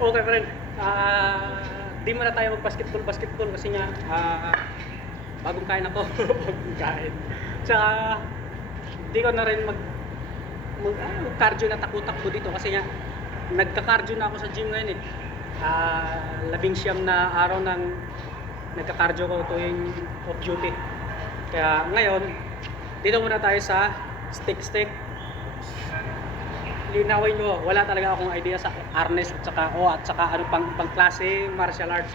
Okay, friend. Di muna tayo mag-basketball kasi nga bagong kain ako. Bagong kain. Tsaka di ko na rin mag-cardio na takbo-takbo dito kasi nga nagka-cardio na ako sa gym ngayon eh. 19 na araw nang nagka-cardio ko tuwing off duty. Kaya ngayon, dito muna tayo sa stick. Linawin nyo, wala talaga akong idea sa harness at saka ano pang klase martial arts.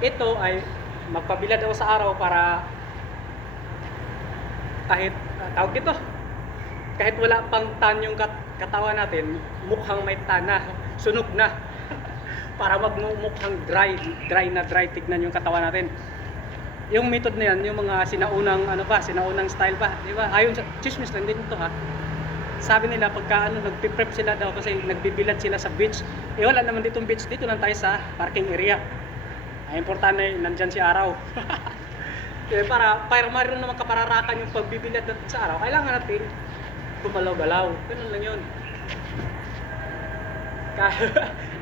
Ito ay magpabilad ako sa araw para kahit tawag dito, kahit wala pang tan yung katawan natin, mukhang may tan na, sunog na. Para magmukhang dry tignan yung katawan natin. Yung method na yan, yung mga sinaunang style pa, di ba? Ayon sa chismis lang din ito ha. Sabi nila pagka nagpiprep sila daw kasi nagbibilad sila sa beach. Eh wala naman ditong beach, dito lang tayo sa parking area. Ay importante nandyan si araw. Eh, para mayroon naman kapararakan yung pagbibilad natin sa araw, kailangan natin gumalaw-galaw. Ganun lang yun.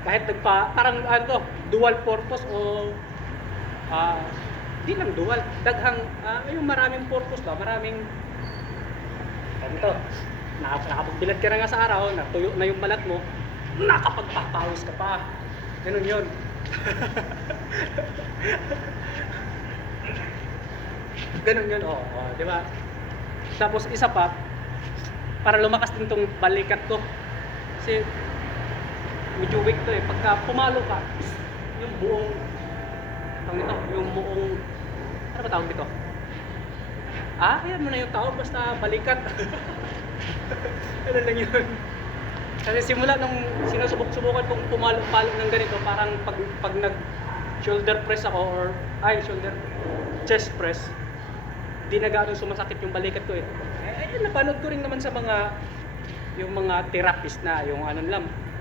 Kahit parang dual purpose o di lang dual, daghang yung maraming purpose ba, maraming ganito. Nakapagbilad ka na nga sa araw, natuyo na yung balat mo, nakapagpapawis ka pa. Ganun yun. Ganun yun, di ba? Tapos isa pa, para lumakas din tong balikat ko. Kasi medyo weak to eh. Pagka pumalo ka, yung buong ano ba tawag dito? Ayan mo na yung tawag, basta balikat. Ano lang yun. Kasi simula nung sinusubukan kong pumalo ng ganito, parang pag nag shoulder press ako shoulder chest press, di na gaano sumasakit yung balikat ko eh. Napanood ko rin naman sa yung mga therapist na yung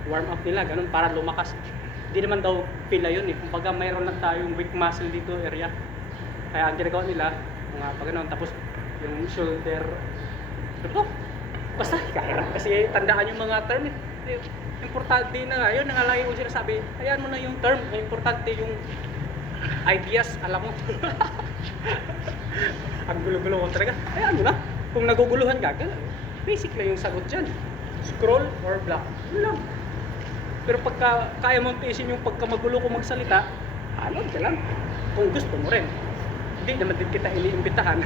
warm up nila, ganun para lumakas. Di naman daw pila yun eh. Kumbaga mayroon lang tayong weak muscle dito area. Kaya ang ginagawa nila, pag ganun, tapos yung shoulder, basta kahirap kasi tandaan yung mga term eh. Importante na nga yun, nangalagi ko sinasabi, hayaan mo na yung term, importante yung ideas, alam mo. Ang gulo-gulo ko talaga, hayaan mo na. Kung naguguluhan ka, basic lang yung sagot dyan, scroll or block, yun lang. Pero pagka kaya mong tiisin yung pagkamagulo ko magsalita, ano ka lang, kung gusto mo rin. Hindi naman din kita iniimbitahan.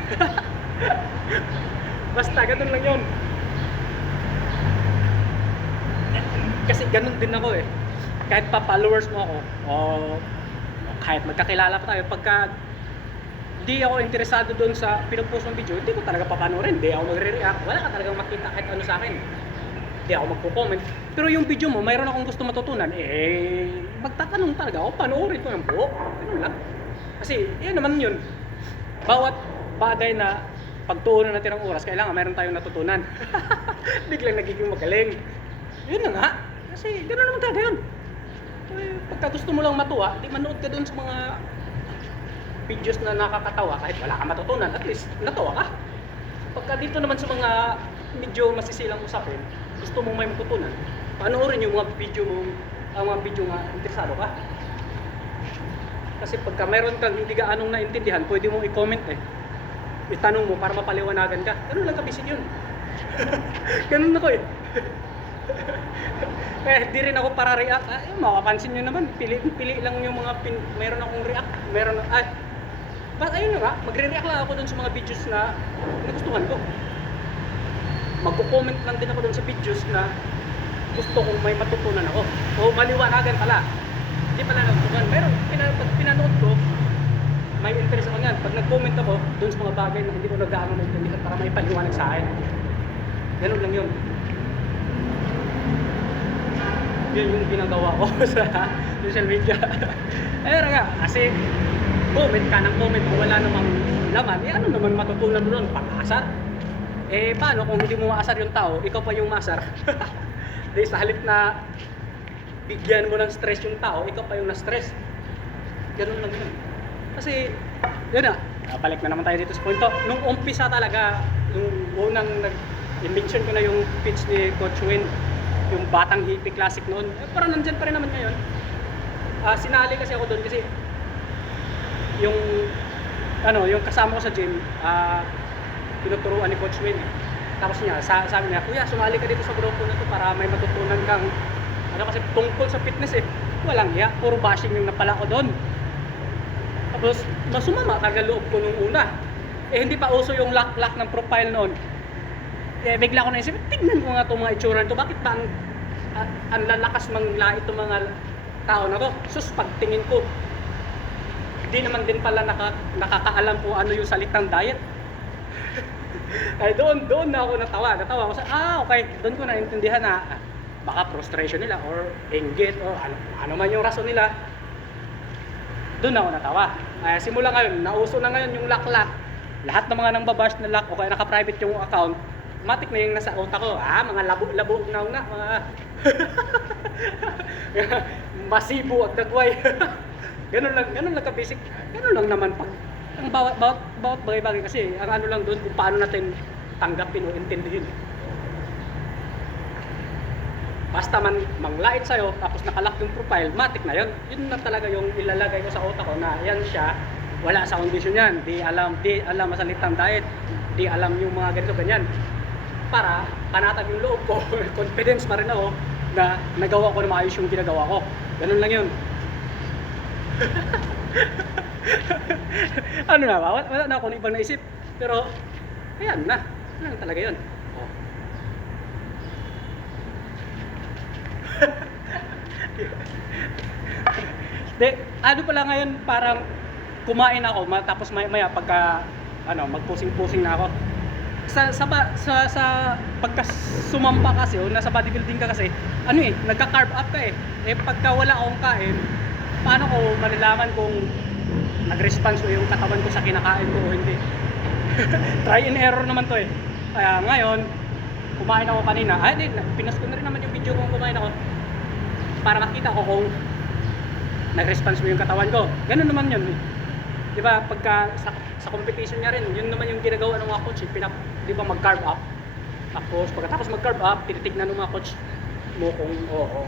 Basta ganun lang yun. Kasi ganun din ako eh. Kahit pa followers mo ako, o kahit magkakilala pa tayo, pagka di ako interesado doon sa pinupost ng video, hindi ko talaga papanoorin, hindi ako magre-react, wala ka talagang makita kahit ano sa akin. Hindi ako magko-comment. Pero yung video mo, mayroon akong gusto matutunan, magtatanong talaga ako, panoorin ko yung buo. Ganun lang. Kasi, yan naman yun. Bawat bagay na pagtuunan natin ng oras, kailangan mayroon tayong natutunan. Biglang nagiging magaling. Yun na nga. Kasi gano'n naman talaga yun. Pagka gusto mo lang matuwa, di manood ka dun sa mga videos na nakakatawa kahit wala ka matutunan, at least natawa ka. Pagka dito naman sa mga medyo masisilang usapin, gusto mong may matutunan, panoorin yung mga video mo, ang mga video nga interesado ka. Kasi pagka mayroon kang hindi ka anong naintindihan, pwede mong i-comment eh. Itanong mo para mapaliwanagan ka. Ganun lang kabisin yun. Ganun ako eh. Kaya di rin ako para react. Makapansin nyo naman, pili lang yung mga mayroon akong react. Ayun nga, magre-react lang ako dun sa mga videos na nagustuhan ko. Magko-comment lang din ako dun sa videos na gusto kong may matutunan ako. O maliwanagan pala. Hindi pala nagustuhan. Pero pag pinanood ko, may interest ako yan. Pag nag-comment ako dun sa mga bagay na hindi ko nag-aano naintindihan para may paliwanag sa akin. Ganun lang yun. Yun yung ginagawa ko sa social media. Ayun nga, kasi comment ka ng comment kung wala namang laman, ano naman matutunan mo doon? Pang-asar? Paano kung hindi mo maasar yung tao, ikaw pa yung maasar? Dahil sa halip na bigyan mo ng stress yung tao, ikaw pa yung na-stress. Ganun lang yun. Kasi, yun na, balik na naman tayo dito sa punto. Nung umpisa talaga, nung unang i-mention ko na yung pitch ni Coach Win, yung batang hippie classic noon, parang nandyan pa rin naman ngayon. Sinali kasi ako doon kasi yung yung kasama ko sa gym, tinuturuan ni Coach Wayne. Tapos niya, sabi niya, "Kuya, sumali ka dito sa grupo na to para may matutunan kang kasi tungkol sa fitness eh." Walang ya, puro bashing yung napala ko doon. Tapos masumama talaga loob ko nung una. Hindi pa uso yung lock ng profile noon. Bigla ko naisip, tignan ko nga itong mga itsura nito. Bakit ba ang lalakas mangla itong mga tao na to? Sus, pagtingin ko, hindi naman din pala nakakaalam kung ano yung salitang diet. Ay doon na ako natawa ko sa okay, doon ko naintindihan na baka frustration nila or inggit or ano man yung rason nila. Doon ako natawa. Simula ngayon, nauso na ngayon yung lock. Lahat ng mga nang babash na lock o kaya naka-private yung account, matik na yung nasa utak ko. Mga labo na mga masibo at dagway. Ganun lang ka-basic. Ganun lang naman pag ang bawat bagay-bagay kasi ang ano lang doon kung paano natin tanggapin o intindihin. Basta man manglait sa'yo tapos nakalock yung profile, matik na yun. Yun na talaga yung ilalagay ko sa utak ko na yan siya, wala sa kondisyon yan, di alam masalitang diet, di alam yung mga ganito ganyan. Para panatag yung loob ko, confidence pa rin ako na nagawa ko na maayos yung ginagawa ko. Ganun lang yun. Ano na ba? Wala na ako ng ibang naisip. Pero, ayan na. Ano lang talaga yun. Ano pala ngayon, parang kumain ako, tapos maya pagka, magpusing-pusing na ako. Sa pagka sumampa kasi, o nasa bodybuilding ka kasi, nagka-carb up ka eh. Pagka wala akong kain, paano ko malalaman kung nag-response ko yung katawan ko sa kinakain ko o hindi? Try and error naman to eh. Kaya ngayon, kumain ako kanina. Pinas ko na rin naman yung video kung kumain ako para makita ko kung nag-response mo yung katawan ko. Ganun naman yun eh. Di ba, pagka sa competition niya rin, yun naman yung ginagawa ng mga coach eh. Di ba, mag-carb up. Tapos, pagkatapos mag-carb up, tinitignan ng mga coach mo kung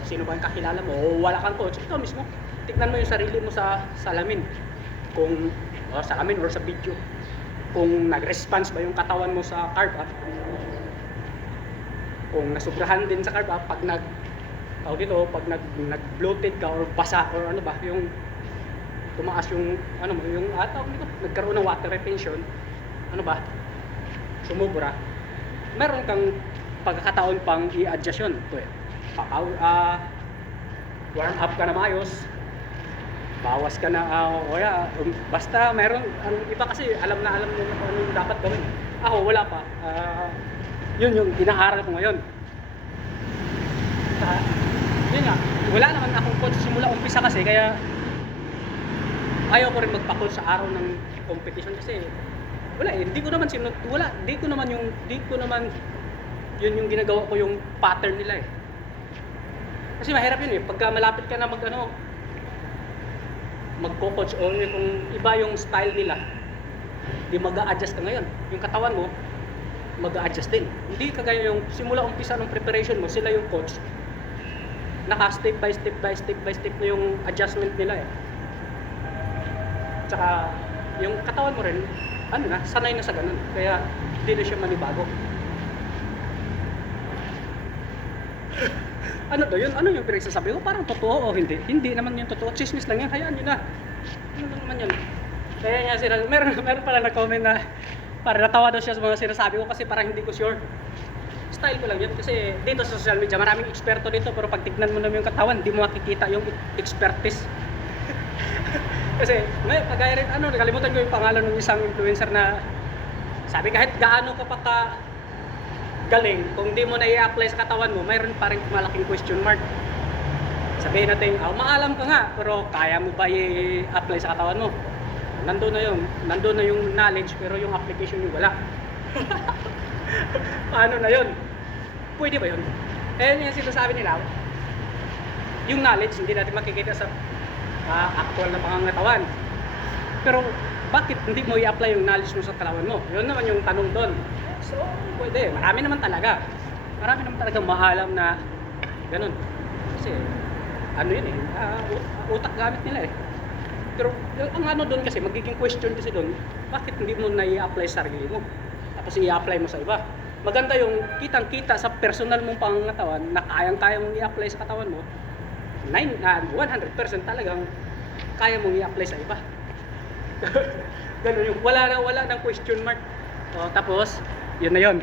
sino ba yung kakilala mo o wala kang coach. Ikaw mismo, tignan mo yung sarili mo sa salamin. Kung salamin or sa video. Kung nag-response ba yung katawan mo sa carb up. Kung nasubrahan din sa carb up, pag nag-bloated ka or basa or ano ba, yung tumaas yung nagkaroon ng water retention, sumubra, meron kang pagkakataon pang i-adjust yun. Warm up ka na maayos, bawas ka na, basta meron, iba kasi alam na alam nyo ano yung dapat gawin. Ako wala pa, yun yung inaaral ko ngayon. Yun nga, wala naman akong coach simula umpisa kasi, kaya ayaw ko rin magpa-coach sa araw ng competition kasi wala eh, hindi ko naman yun yung ginagawa ko yung pattern nila eh. Kasi mahirap yun eh, pagka malapit ka na magko-coach o kung iba yung style nila, di mag-a-adjust ka ngayon. Yung katawan mo, mag-a-adjust din. Hindi kagaya yung simula umpisa ng preparation mo, sila yung coach. Naka-step by step na yung adjustment nila eh. Tsaka, yung katawan mo rin, sanay na sa ganun. Kaya, hindi na siya manibago. Ano yung pinagsasabi ko? Parang totoo o hindi? Hindi naman yung totoo. Chismis lang yan. Hayaan nyo na. Ano naman yan? Kaya nga meron pala na-comment na parang natawa daw siya sa mga sinasabi ko kasi parang hindi ko sure. Style ko lang yun kasi dito sa social media maraming eksperto dito pero pag tignan mo naman yung katawan hindi mo makikita yung expertise. Kasi kagaya rin nakalimutan ko yung pangalan ng isang influencer na sabi kahit gaano ka pa galing kung di mo na i-apply sa katawan mo mayroon pa rin malaking question mark. Sabihin natin maalam ka nga pero kaya mo ba i-apply sa katawan mo? Nandun na yung knowledge pero yung application yung wala. Paano na yun? Pwede ba yun? Yung sinasabi nila, yung knowledge hindi natin makikita sa actual na pangangatawan. Pero bakit hindi mo i-apply yung knowledge mo sa katawan mo? Yun naman yung tanong doon. So, pwede. Marami naman talaga maalam na ganun. Kasi, yun eh. utak gamit nila eh. Pero ang ano doon kasi, magiging question kasi doon, bakit hindi mo na i-apply sa sarili mo? Tapos i-apply mo sa iba. Maganda yung kitang-kita sa personal mong pangangatawan na kayang-kaya mong i-apply sa katawan mo, 100% talagang kaya mong i-apply sa iba. Ganun yung wala nang question mark. O, tapos, yun na yun.